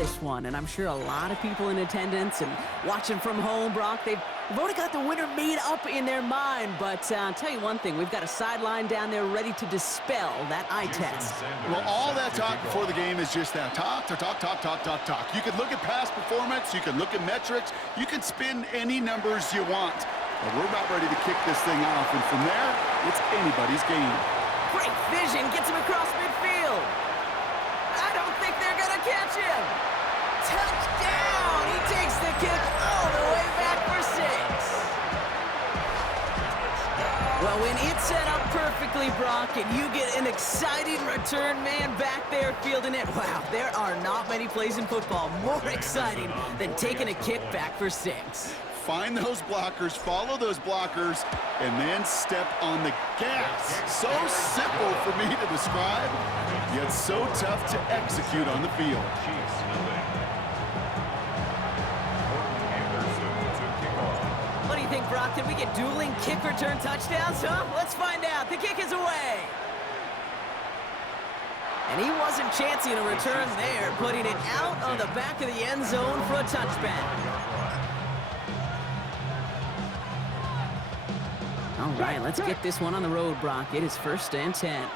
this one, and I'm sure a lot of people in attendance and watching from home, Brock, they've already got the winner made up in their mind. But I'll tell you one thing, we've got a sideline down there ready to dispel that eye test. Well, all that talk before the game is just that. Talk. You can look at past performance, you can look at metrics, you can spin any numbers you want. But we're about ready to kick this thing off, and from there, it's anybody's game. Great vision, gets him across midfield. I don't think they're going to catch him. Touchdown! He takes the kick all the way back for 6. Well, when it's set up perfectly, Brock, and you get an exciting return man back there fielding it, wow, there are not many plays in football more exciting than taking a kick back for 6. Find those blockers, follow those blockers, and then step on the gas. So simple for me to describe, yet so tough to execute on the field. What do you think, Brock? Did we get dueling kick return touchdowns, huh? Let's find out. The kick is away. And he wasn't chancing a return there, putting it out of the back of the end zone for a touchback. All right, let's get this one on the road, Brock. It is 1st and 10.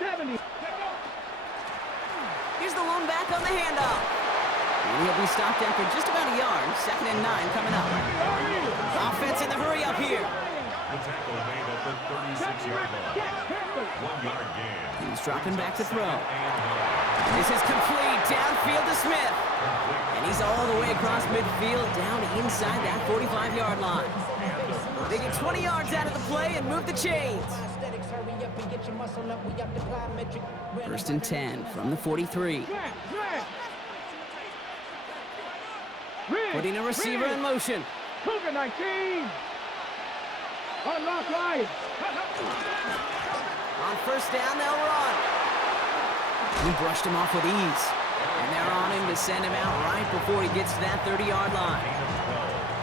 70. Here's the lone back on the handoff. And he'll be stopped after just about a yard. 2nd and 9 coming up. Offense in the hurry up here. The tackle made at the 36-yard line. 1 yard gain. He's dropping back to throw. This is complete. Downfield to Smith. And he's all the way across midfield, down inside that 45-yard line. They get 20 yards out of the play and move the chains. 1st and 10 from the 43. Putting a receiver in motion. Cougar 19. Unlock line. On 1st down, they'll run. He brushed him off with ease. And they're on him to send him out right before he gets to that 30-yard line.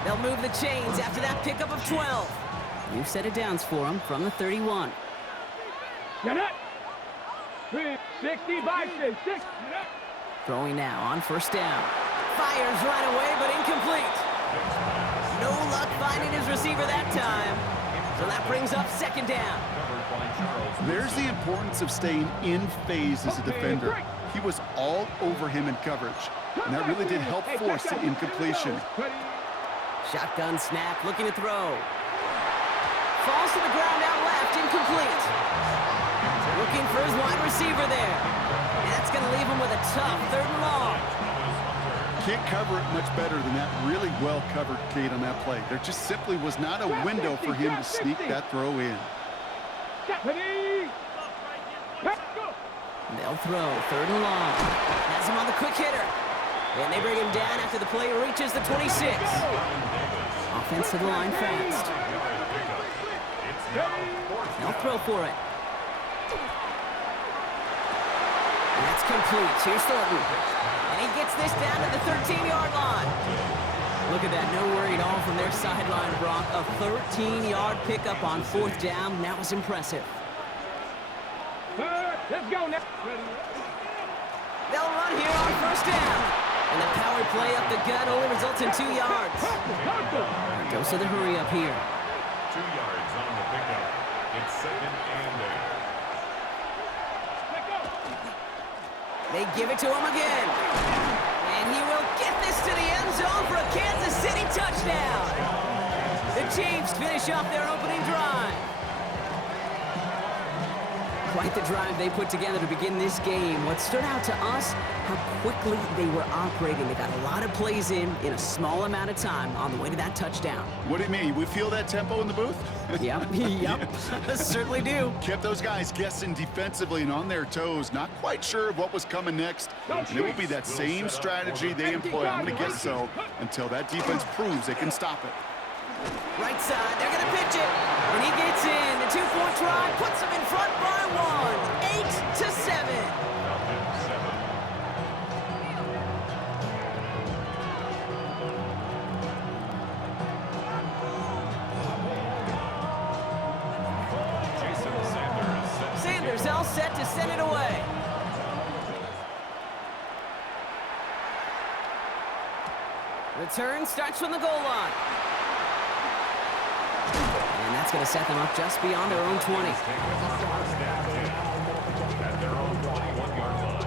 They'll move the chains after that pickup of 12. New set of downs for him from the 31. Get it. 60 by 6. Throwing now on 1st down. Fires right away, but incomplete. No luck finding his receiver that time. So that brings up 2nd down. There's the importance of staying in phase as a defender. He was all over him in coverage, and that really did help force the incompletion. Shotgun snap, looking to throw. Falls to the ground out left, incomplete. Looking for his wide receiver there. And that's going to leave him with a tough 3rd and long. Can't cover it much better than that really well-covered Kate on that play. There just simply was not a window for him to sneak that throw in. They'll throw 3rd and long. Has him on the quick hitter. And they bring him down after the play reaches the 26. Offense to the line fast. They'll throw for it. That's complete. Here's Thornton. And he gets this down to the 13-yard line. Look at that. No worry at all from their sideline, Brock. A 13-yard pickup on 4th down. That was impressive. Let's go now. They'll run here on 1st down. And the power play up the gut only results in 2 yards. Goes to the hurry up here. 2 yards on the pickup. It's 2nd and 8. They give it to him again. And he will get this to the end zone for a Kansas City touchdown. The Chiefs finish off their opening drive. Quite the drive they put together to begin this game. What stood out to us, how quickly they were operating. They got a lot of plays in a small amount of time on the way to that touchdown. What do you mean? We feel that tempo in the booth? Yep. Certainly do. Kept those guys guessing defensively and on their toes, not quite sure of what was coming next. And it will be that same strategy they employ, I'm going to guess so, until that defense proves they can stop it. Right side, they're going to pitch it. And he gets in. The 2-point try puts them in front by 1. 8-7. Sanders all set to send it away. Return starts from the goal line. And that's going to set them up just beyond their own 20. At their own 21-yard line.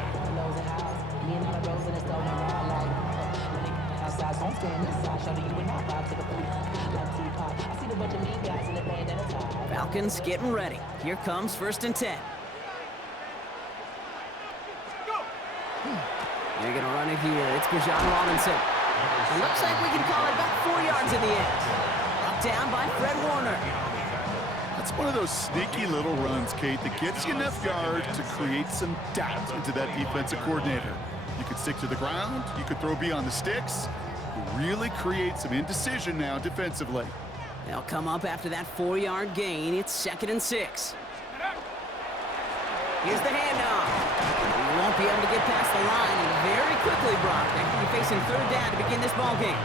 Falcons getting ready. Here comes 1st and 10. They're going to run it here. It's Bijan Robinson. It looks like we can call it about 4 yards in the end. Up down by Fred Warner. That's one of those sneaky little runs, Kate, that gets you enough yards to create some doubt into that defensive coordinator. You could stick to the ground. You could throw beyond the sticks. You really create some indecision now defensively. They'll come up after that 4-yard gain. It's 2nd and 6. Here's the handoff. He won't be able to get past the line, and very quickly, Brock, they're going to be facing 3rd down to begin this ball game.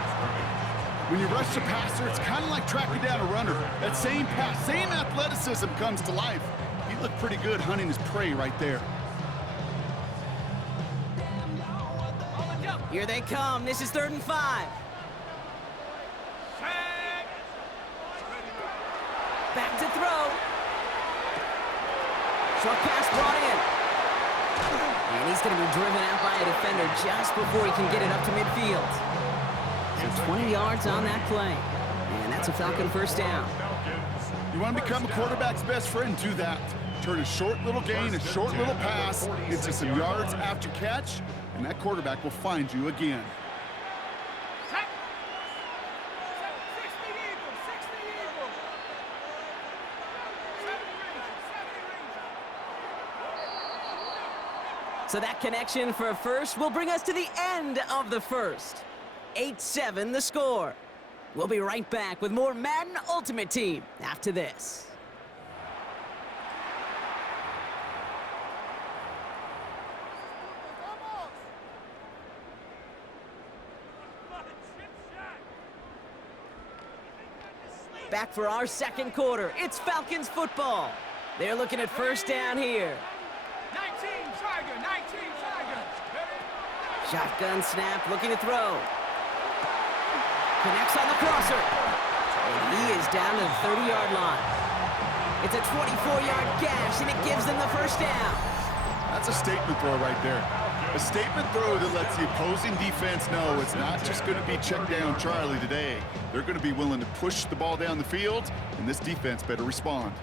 When you rush the passer, it's kind of like tracking down a runner. That same pass, same athleticism comes to life. He looked pretty good hunting his prey right there. Here they come. This is 3rd and 5. Back to throw. Short pass brought in. And he's going to be driven out by a defender just before he can get it up to midfield. So 20 yards on that play. And that's a Falcon 1st down. You want to become a quarterback's best friend, do that. Turn a short little gain, a short little pass into some yards after catch, and that quarterback will find you again. So that connection for a first will bring us to the end of the first. 8-7 the score. We'll be right back with more Madden Ultimate Team after this. Back for our 2nd quarter. It's Falcons football. They're looking at 1st down here. 19 Tiger, 19 Tiger. Shotgun snap, looking to throw. Connects on the crosser. And he is down to the 30-yard line. It's a 24-yard gash, and it gives them the 1st down. That's a statement throw right there. A statement throw that lets the opposing defense know it's not just going to be check down Charlie today. They're going to be willing to push the ball down the field, and this defense better respond.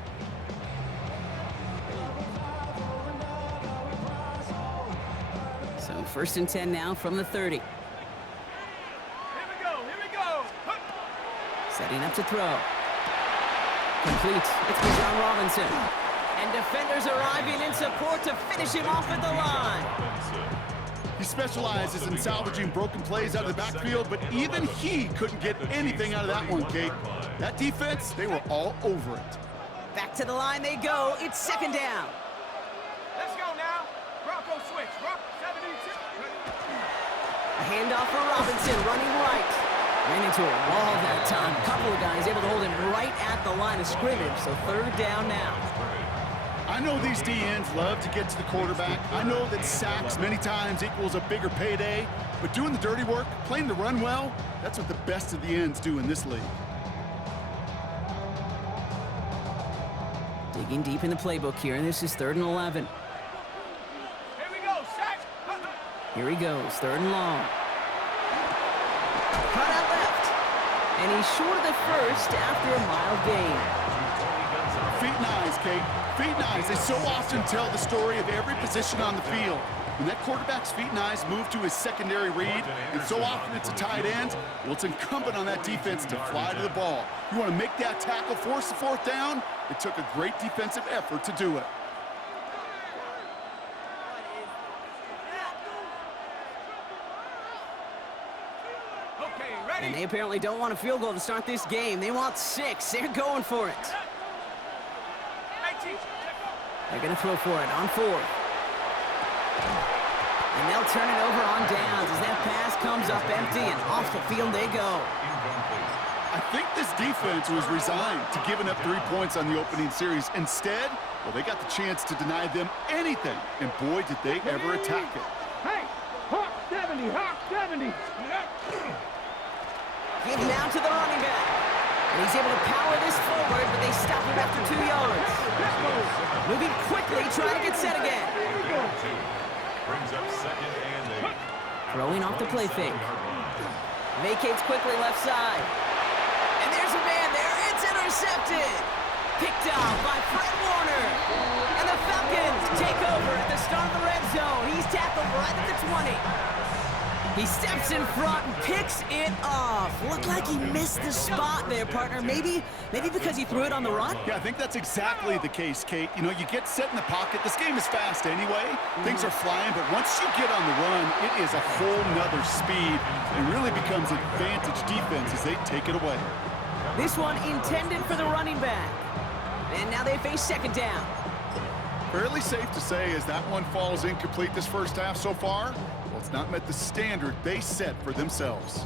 So 1st and 10 now from the 30. Here we go. Setting up to throw. Complete. It's Bijan Robinson. And defenders arriving in support to finish him off at the line. He specializes in salvaging broken plays out of the backfield, but even he couldn't get anything out of that one, Kate. That defense, they were all over it. Back to the line they go. It's 2nd down. Let's go now. Bronco switch. 72. A handoff for Robinson, running right. Ran into a wall that time. A couple of guys able to hold him right at the line of scrimmage, so 3rd down now. I know these DNs love to get to the quarterback. I know that sacks many times equals a bigger payday, but doing the dirty work, playing the run well, that's what the best of the ends do in this league. Digging deep in the playbook here, and this is 3rd and 11. Here we go, sack. Here he goes, 3rd and long. Cut out left. And he's short of the 1st after a mild gain. Feet and eyes, Kate. Feet and eyes. They so often tell the story of every position on the field. When that quarterback's feet and eyes move to his secondary read, and so often it's a tight end, well, it's incumbent on that defense to fly to the ball. You want to make that tackle, force the 4th down? It took a great defensive effort to do it. Okay, ready? And they apparently don't want a field goal to start this game. They want 6. They're going for it. 19. They're going to throw for it on 4th. And they'll turn it over on downs as that pass comes up empty, and off the field they go. I think this defense was resigned to giving up 3 points on the opening series. Instead, well, they got the chance to deny them anything, and boy, did they ever attack it. Hey, Hawk 70, Hawk 70. Give now to the running back. And he's able to power this forward, but they stop him after 2 yards. Moving quickly, trying to get set again. Brings up 2nd and 8. Throwing off the play fake. Vacates quickly left side. And there's a man there. It's intercepted. Picked off by Fred Warner. And the Falcons take over at the start of the red zone. He's tackled right at the 20. He steps in front and picks it off. Looked like he missed the spot there, partner. Maybe because he threw it on the run? Yeah, I think that's exactly the case, Kate. You know, you get set in the pocket. This game is fast anyway. Things are flying, but once you get on the run, it is a whole nother speed and really becomes advantage defense as they take it away. This one intended for the running back. And now they face 2nd down. Fairly safe to say as that one falls incomplete this first half so far. Well, it's not met the standard they set for themselves.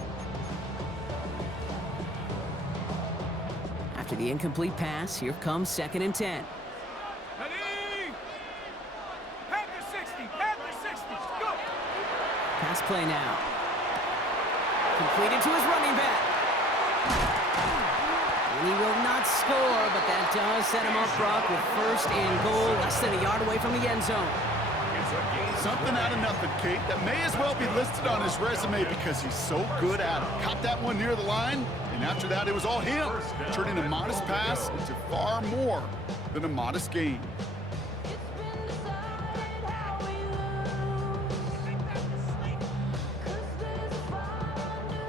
After the incomplete pass, here comes 2nd and 10. Ready? Head to 60. Head to 60. Go. Pass play now. Completed to his running back. And he will not score, but that does set him up, Brock, with 1st and goal, less than a yard away from the end zone. Something out of nothing, Kate. That may as well be listed on his resume because he's so good at it. Caught that one near the line, and after that, it was all him, turning a modest pass into far more than a modest gain.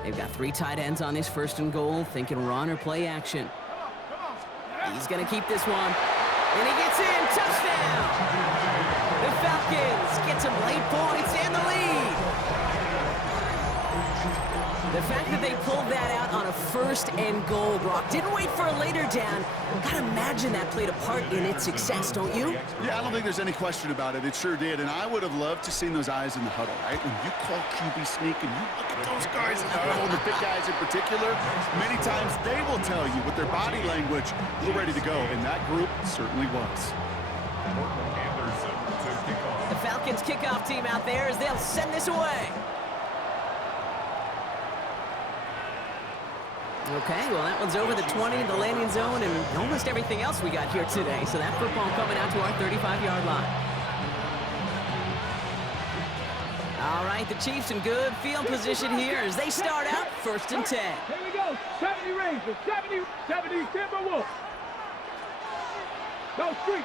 They've got 3 tight ends on this 1st and goal, thinking run or play action. He's going to keep this one. And he gets in. Touchdown! The Falcons get some late points and the lead. The fact that they pulled that out on a 1st and goal, Brock, didn't wait for a later down. Gotta imagine that played a part in its success, don't you? Yeah, I don't think there's any question about it. It sure did, and I would have loved to seen those eyes in the huddle, right? When you call QB sneak and you look at those guys in the huddle, and the big guys in particular, many times they will tell you with their body language, we're ready to go, and that group certainly was. The Falcons kickoff team out there as they'll send this away. Okay, well, that one's over the 20, the landing zone, and almost everything else we got here today. So that football coming out to our 35-yard line. All right, the Chiefs in good field position here as they start out 1st and 10. Here we go. 70 Rangers. 70 Timberwolves. No street.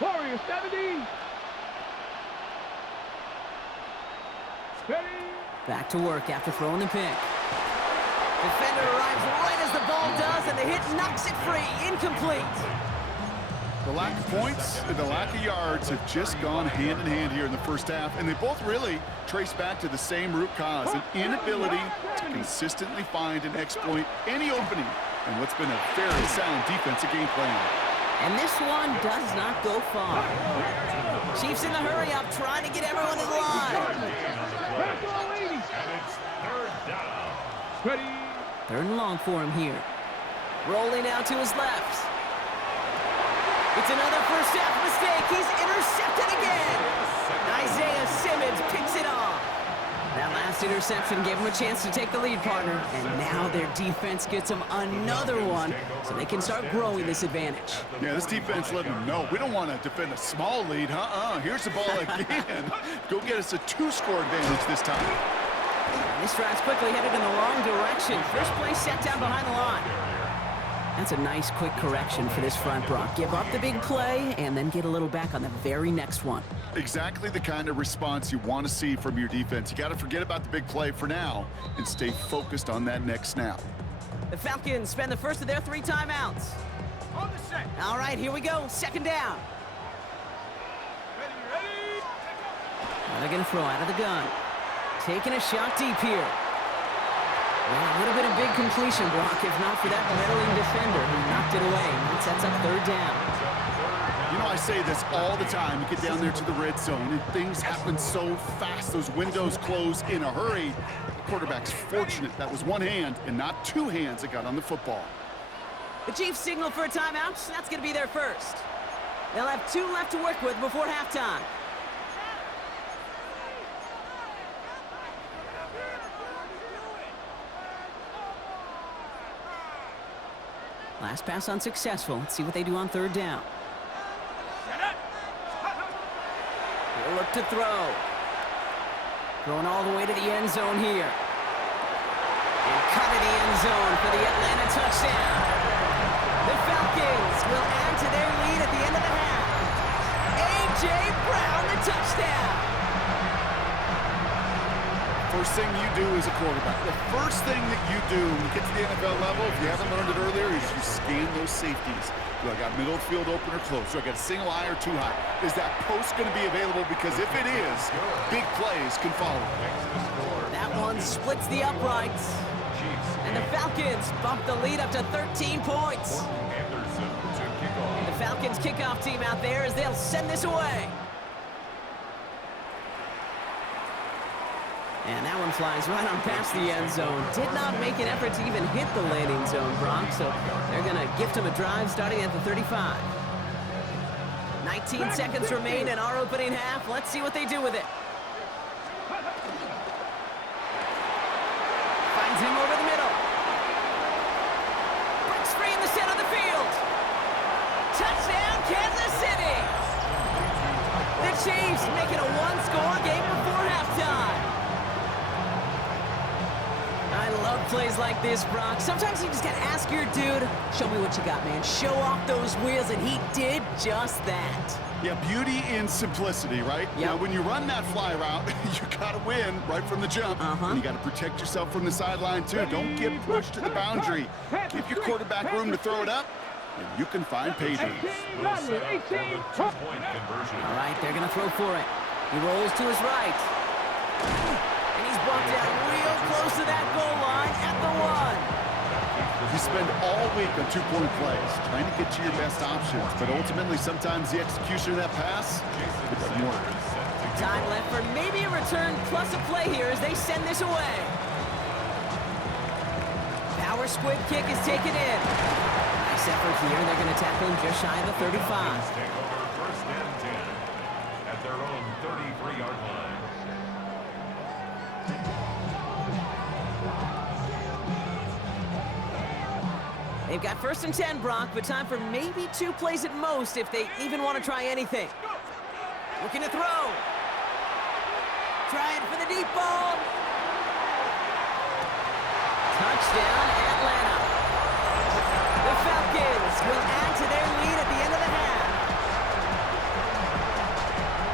Warriors 70. Back to work after throwing the pick. Defender arrives right as the ball does, and the hit knocks it free. Incomplete. The lack of points and the lack of yards have just gone hand in hand here in the first half, and they both really trace back to the same root cause, an inability to consistently find and exploit any opening in what's been a very sound defensive game plan. And this one does not go far. Chiefs in the hurry up, trying to get everyone in line. Ready. 3rd and long for him here. Rolling out to his left. It's another first half mistake. He's intercepted again. Isaiah Simmons picks it off. That last interception gave him a chance to take the lead, partner. And now their defense gets them another one so they can start growing this advantage. Yeah, this defense let them know we don't want to defend a small lead. Here's the ball again. Go get us a 2-score advantage this time. This drive's quickly headed in the wrong direction. First play set down behind the line. That's a nice quick correction for this front, Brock. Give up the big play and then get a little back on the very next one. Exactly the kind of response you want to see from your defense. You got to forget about the big play for now and stay focused on that next snap. The Falcons spend the first of their 3 timeouts. On the set. All right, here we go. 2nd down. Ready. Now they're going to throw out of the gun. Taking a shot deep here. Well, it would have been a big completion, Brock, if not for that meddling defender who knocked it away. That sets up 3rd down. You know, I say this all the time. You get down there to the red zone, and things happen so fast. Those windows close in a hurry. The quarterback's fortunate that was one hand and not 2 hands that got on the football. The Chiefs signal for a timeout. That's going to be their first. They'll have 2 left to work with before halftime. Last pass unsuccessful. Let's see what they do on third down. He'll look to throw. Throwing all the way to the end zone here. And cut in the end zone for the Atlanta touchdown. The Falcons will add to their lead at the end of the half. A.J. Brown, the touchdown. First thing you do as a quarterback, the first thing that you do when you get to the NFL level, if you haven't learned it earlier, is you scan those safeties. Do I got middle field open or close? Do I got a single high or two high? Is that post going to be available? Because if it is, big plays can follow. That one splits the uprights. And the Falcons bump the lead up to 13 points. The Falcons kickoff team out there as they'll send this away. And that one flies right on past the end zone. Did not make an effort to even hit the landing zone, Brock, so they're going to gift him a drive starting at the 35. 19 seconds remain in our opening half. Let's see what they do with it. Finds him over the middle. Breaks free in the center of the field. Touchdown, Kansas City! The Chiefs make it a one-score game before halftime. I love plays like this, Brock. Sometimes you just gotta ask your dude, show me what you got, man. Show off those wheels, and he did just that. Yeah, beauty in simplicity, right? Yep. Now, when you run that fly route, you gotta win right from the jump. And you gotta protect yourself from the sideline, too. Don't get pushed to the boundary. Give your quarterback room to throw it up, and you can find pay dirt. All right, they're gonna throw for it. He rolls to his right. And he's brought down real close to that goal line at the 1. You spend all week on two-point plays, trying to get to your best options, but ultimately, sometimes the execution of that pass, it doesn't work. Time left for maybe a return plus a play here as they send this away. Power squib kick is taken in. Nice effort here. They're going to tackle him just shy of the 35. Take over first and 10 at their own 33-yard line. They've got first and 10, Brock, but time for maybe 2 plays at most if they even want to try anything. Looking to throw. Trying for the deep ball. Touchdown, Atlanta. The Falcons will add to their lead at the end of the half.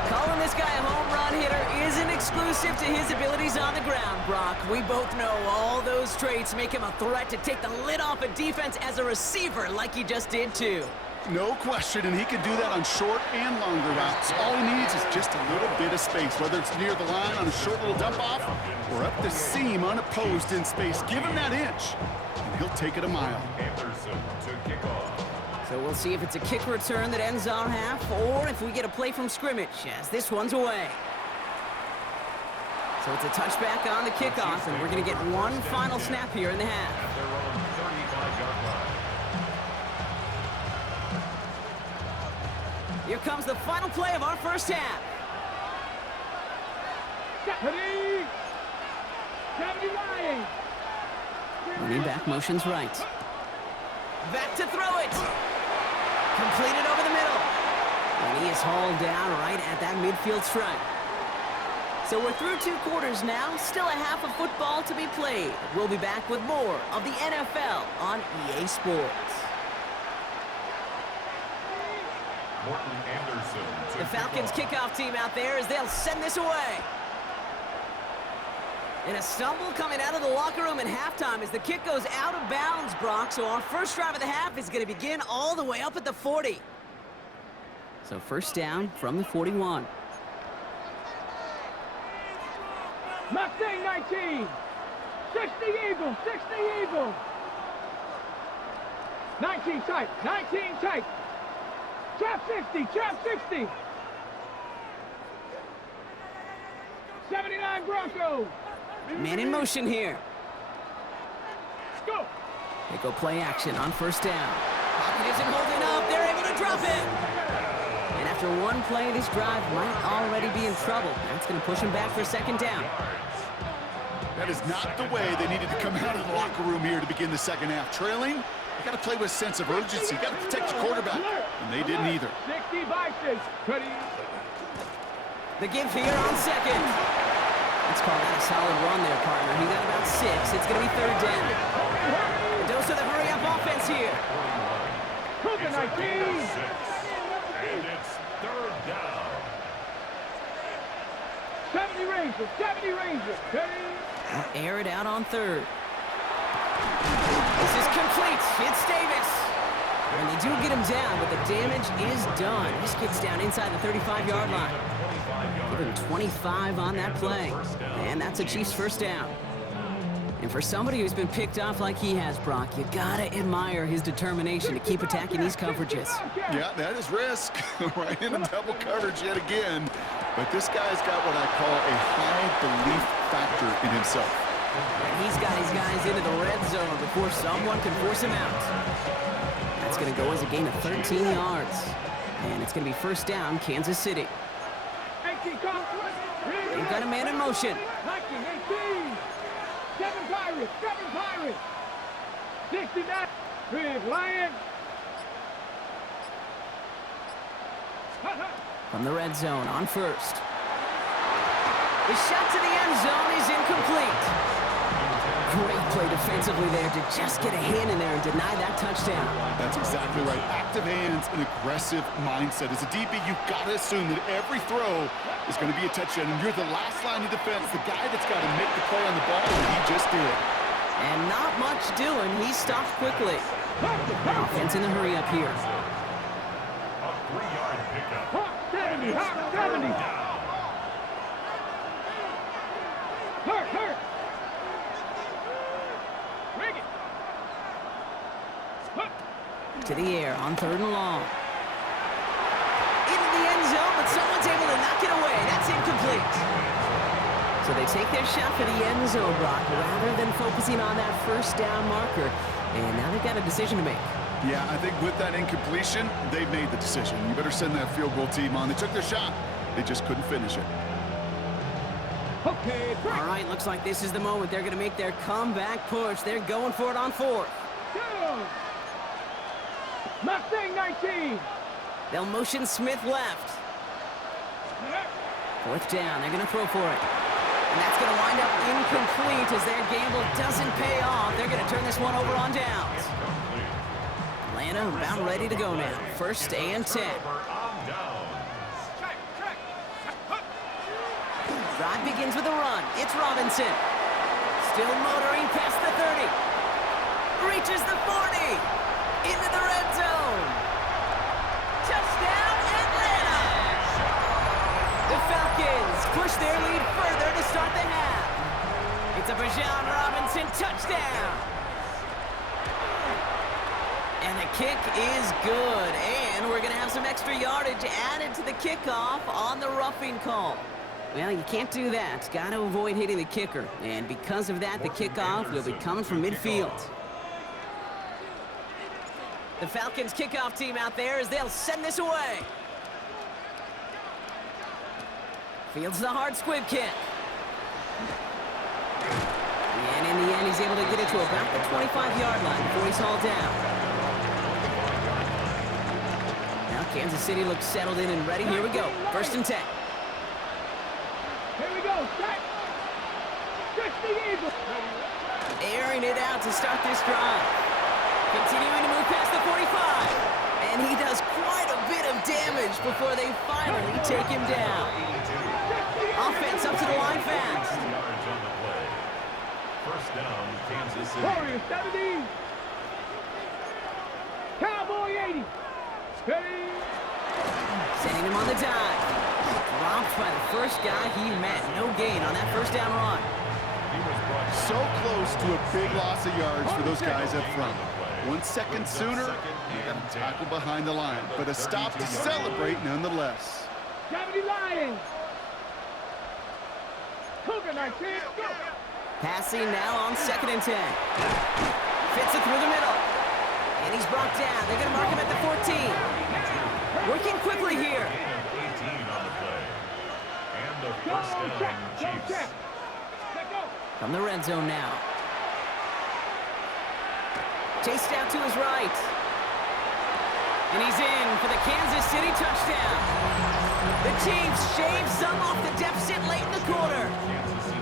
Calling this guy a home run hitter isn't exclusive to his abilities on the ground, Brock. We both know all those traits make him a threat to take the lid off a defense as a receiver like he just did too. No question, and he can do that on short and longer routes. All he needs is just a little bit of space, whether it's near the line on a short little dump-off or up the seam unopposed in space. Give him that inch, and he'll take it a mile. Anderson to kick off. So we'll see if it's a kick return that ends our half or if we get a play from scrimmage as this one's away. So it's a touchback on the kickoff, and we're going to get one final snap here in the half. At their own 35-yard line. Here comes the final play of our first half. Running back motions right. Back to throw it. Completed over the middle. And he is hauled down right at that midfield stripe. So we're through 2 quarters now. Still a half of football to be played. We'll be back with more of the NFL on EA Sports. Morton Anderson to The Falcons kick off. kickoff team out there as they'll send this away. And a stumble coming out of the locker room at halftime as the kick goes out of bounds, Brock. So our first drive of the half is going to begin all the way up at the 40. So first down from the 41. Mustang 19. 60 Eagle. 60 Eagle. 19 tight. 19 tight. Trap 60. Trap 60. 79 Broncos. Man in motion here. Go. They go play action on first down. Pocket isn't holding up. They're able to drop it. And after one play, this drive might already be in trouble. That's going to push him back for second down. That is not the way they needed to come out of the locker room here to begin the second half. Trailing, You got to play with a sense of urgency. You got to protect your quarterback. And they didn't either. 60 by 6. Ready? The give here on second. Let's call that a solid run there, partner. He got about 6. It's going to be third down. A dose of the hurry-up offense here. Cougar 19. And it's third down. 70 Rangers. 70 Rangers. Ready? They'll air it out on third. This is complete. It's Davis. And they do get him down, but the damage is done. This gets down inside the 35-yard line. Give him 25 on that play. And that's a Chiefs first down. And for somebody who's been picked off like he has, Brock, you gotta admire his determination to keep attacking these coverages. Yeah, that is risk. Right in a double coverage yet again. But this guy's got what I call a high belief factor in himself. And he's got his guys into the red zone before someone can force him out. That's going to go as a gain of 13 yards. And it's going to be first down, Kansas City. They've got a man in motion. 19, 18. 7 Pirates. 7 Pirates. 69. 3 Lions. From the red zone on first. The shot to the end zone is incomplete. Great play defensively there to just get a hand in there and deny that touchdown. That's exactly right. Active hands and aggressive mindset. As a DB, you've got to assume that every throw is going to be a touchdown. And you're the last line of defense, the guy that's got to make the play on the ball, and he just did. And not much doing. He stopped quickly. Offense in the hurry up here. A 3-yard pickup. 70. 70. Hurt. Rig it. To the air on third and long. Into the end zone, but someone's able to knock it away. That's incomplete. So they take their shot for the end zone, Brock, rather than focusing on that first down marker. And now they've got a decision to make. Yeah, I think with that incompletion, they've made the decision. You better send that field goal team on. They took their shot. They just couldn't finish it. Okay. All right, looks like this is the moment. They're going to make their comeback push. They're going for it on fourth. Go. Mustang 19. They'll motion Smith left. Fourth down. They're going to throw for it. And that's going to wind up incomplete as their gamble doesn't pay off. They're going to turn this one over on downs. Atlanta about ready to go now. First and 10. Drive begins with a run. It's Robinson. Still motoring past the 30. Reaches the 40. Into the red zone. Touchdown, Atlanta! The Falcons push their lead further to start the half. It's a Bijan Robinson touchdown. And the kick is good. And we're going to have some extra yardage added to the kickoff on the roughing call. Well, you can't do that. Got to avoid hitting the kicker. And because of that, the kickoff will be coming from midfield. The Falcons kickoff team out there as they'll send this away. Fields the hard squib kick. And in the end, he's able to get it to about the 25-yard line before he's hauled down. Now Kansas City looks settled in and ready. Here we go. First and 10. Here we go. Set. 60 Eagles. Airing it out to start this drive. Continuing to move past the 45. And he does quite a bit of damage before they finally take him down. Offense up to the line fast. First down, Kansas City. Warriors 70. Cowboy 80. Steady. Sending him on the dive. Dropped by the first guy he met. No gain on that first down run. So close to a big loss of yards for those guys up front. 1 second sooner, you got to tackle behind the line. But a stop to celebrate nonetheless. 70 Lions. Cougar 19. Go. Passing now on second and 10. Fits it through the middle. And he's brought down. They're going to mark him at the 14. Working quickly here. 18 on the play. And the first down, Chiefs. From the red zone now. Chased out to his right. And he's in for the Kansas City touchdown. The Chiefs shave some off the deficit late in the quarter. Kansas City.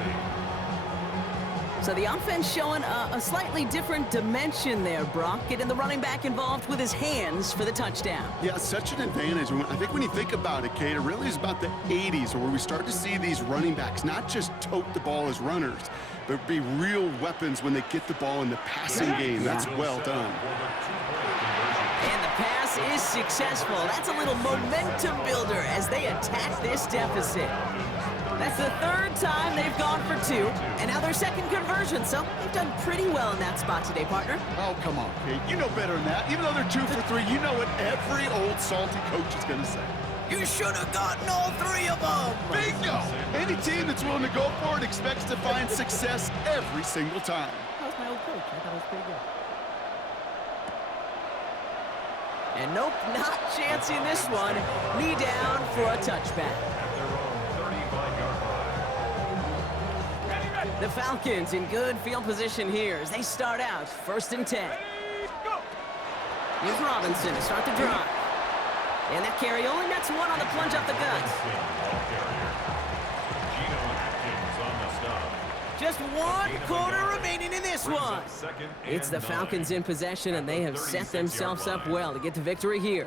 So the offense showing a slightly different dimension there, Brock. Getting the running back involved with his hands for the touchdown. Yeah, such an advantage. I think when you think about it, Kate, it really is about the 80s where we start to see these running backs not just tote the ball as runners, but be real weapons when they get the ball in the passing game. That's well done. And the pass is successful. That's a little momentum builder as they attack this deficit. That's the third time they've gone for 2, and now their second conversion, so they've done pretty well in that spot today, partner. Oh, come on, Kate. You know better than that. Even though they're 2 for 3, you know what every old salty coach is going to say. You should have gotten all 3 of them. Bingo! Any team that's willing to go for it expects to find success every single time. That was my old coach. I thought it was pretty good. And nope, not chancing this one. Knee down for a touchback. The Falcons in good field position here as they start out 1st and 10. Here's Robinson to start the drive. And that carry only nets 1 on the plunge up the gut. Just 1 quarter remaining in this one. It's the Falcons in possession, and they have set themselves up well to get the victory here.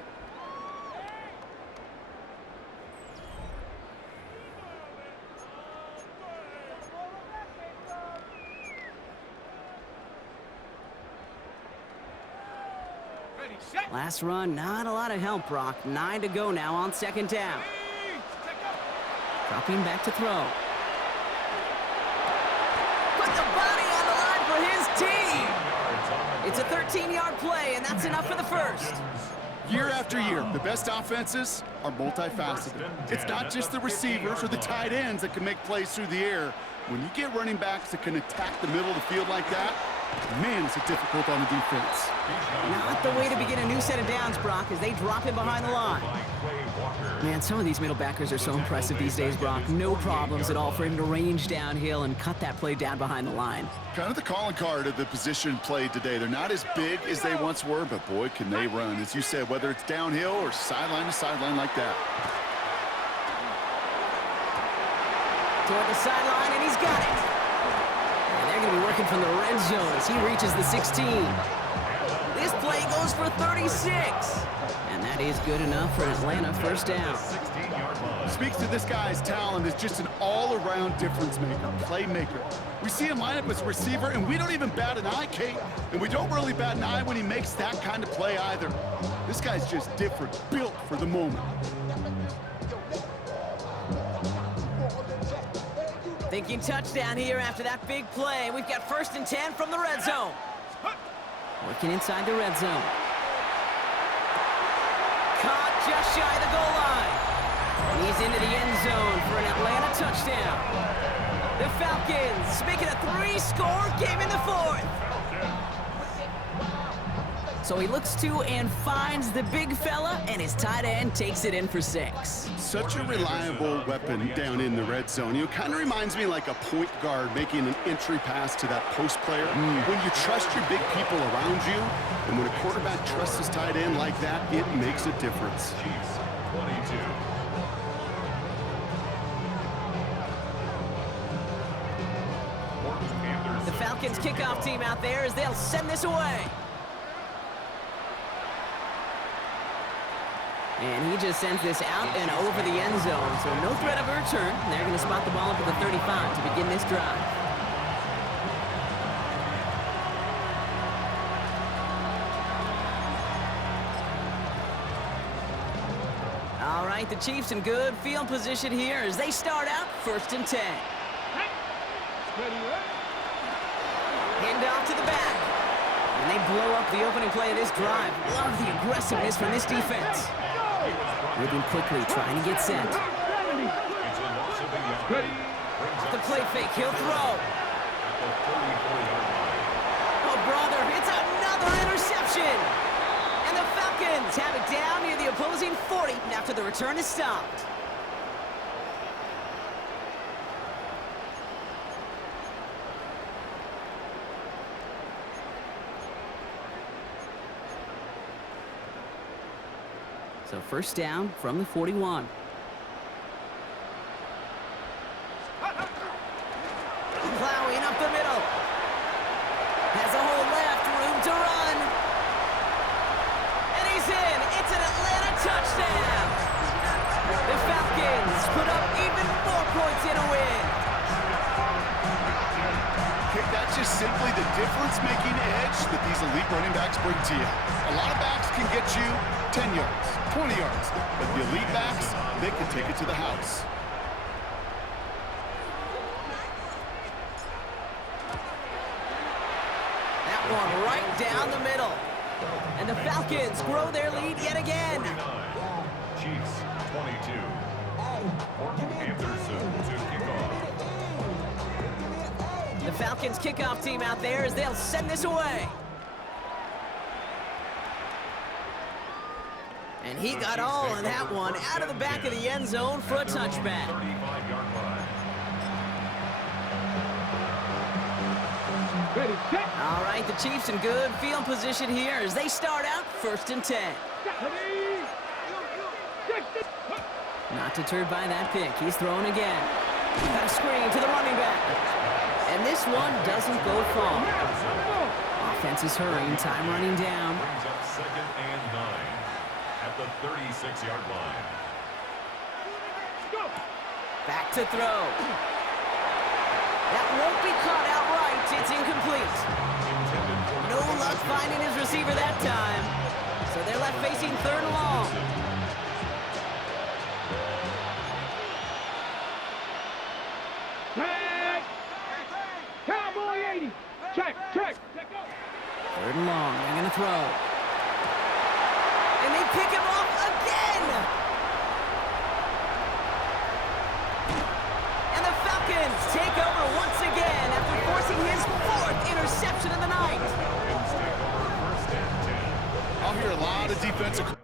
Last run, not a lot of help, Brock. 9 to go now on 2nd down. Dropping back to throw. Put the body on the line for his team. It's a 13-yard play, and that's enough for the first. Year after year, the best offenses are multifaceted. It's not just the receivers or the tight ends that can make plays through the air. When you get running backs that can attack the middle of the field like that, man, is it difficult on the defense. Not the way to begin a new set of downs, Brock, as they drop him behind the line. Man, some of these middle backers are so impressive these days, Brock. No problems at all for him to range downhill and cut that play down behind the line. Kind of the calling card of the position played today. They're not as big as they once were, but boy, can they run. As you said, whether it's downhill or sideline to sideline like that. Toward the sideline, and he's got it. And they're going to be working from the red zone as he reaches the 16. This play goes for 36. And that is good enough for an Atlanta first down. Speaks to this guy's talent as just an all-around difference maker, playmaker. We see him line up as a receiver, and we don't even bat an eye, Kate. And we don't really bat an eye when he makes that kind of play either. This guy's just different, built for the moment. Thinking touchdown here after that big play. We've got 1st and 10 from the red zone. Working inside the red zone. Caught just shy of the goal line. And he's into the end zone for an Atlanta touchdown. The Falcons making a 3-score game in the 4th. So he looks to and finds the big fella, and his tight end takes it in for 6. Such a reliable weapon down in the red zone. You know, kind of reminds me like a point guard making an entry pass to that post player. When you trust your big people around you, and when a quarterback trusts his tight end like that, it makes a difference. Chiefs, 22. The Falcons kickoff team out there as they'll send this away. And he just sends this out and over the end zone, so no threat of a return. They're going to spot the ball up at the 35 to begin this drive. All right, the Chiefs in good field position here as they start out 1st and 10. Hand off to the back. And they blow up the opening play of this drive. Love the aggressiveness from this defense. Moving quickly, trying to get set. The play fake, he'll throw. Oh, brother, it's another interception. And the Falcons have it down near the opposing 40 after the return is stopped. So first down from the 41. Plowing up the middle. Has a hole left, room to run. And he's in. It's an Atlanta touchdown. The Falcons put up even more points in a win. That's just simply the difference-making edge that these elite running backs bring to you. A lot of backs can get you 10 yards, 20 yards, but the elite backs, they can take it to the house. That one right down the middle. And the Falcons grow their lead yet again. Chiefs 22. Morgan Anderson to kick off. The Falcons kickoff team out there as they'll send this away. And he got all of that one out of the back of the end zone for a touchback. 35-yard line. All right, the Chiefs in good field position here as they start out 1st and 10. Not deterred by that pick. He's throwing again. Got a screen to the running back. And this one doesn't go far. Offense is hurrying, time running down. Brings up 2nd and 9 at the 36-yard line. Back to throw. That won't be caught outright. It's incomplete. No luck finding his receiver that time. So they're left facing 3rd and long. Check. 3rd and long. They're going to throw. And they pick him off again. And the Falcons take over once again after forcing his 4th interception of the night. Falcons take over 1st and 10. I'll hear a lot of defensive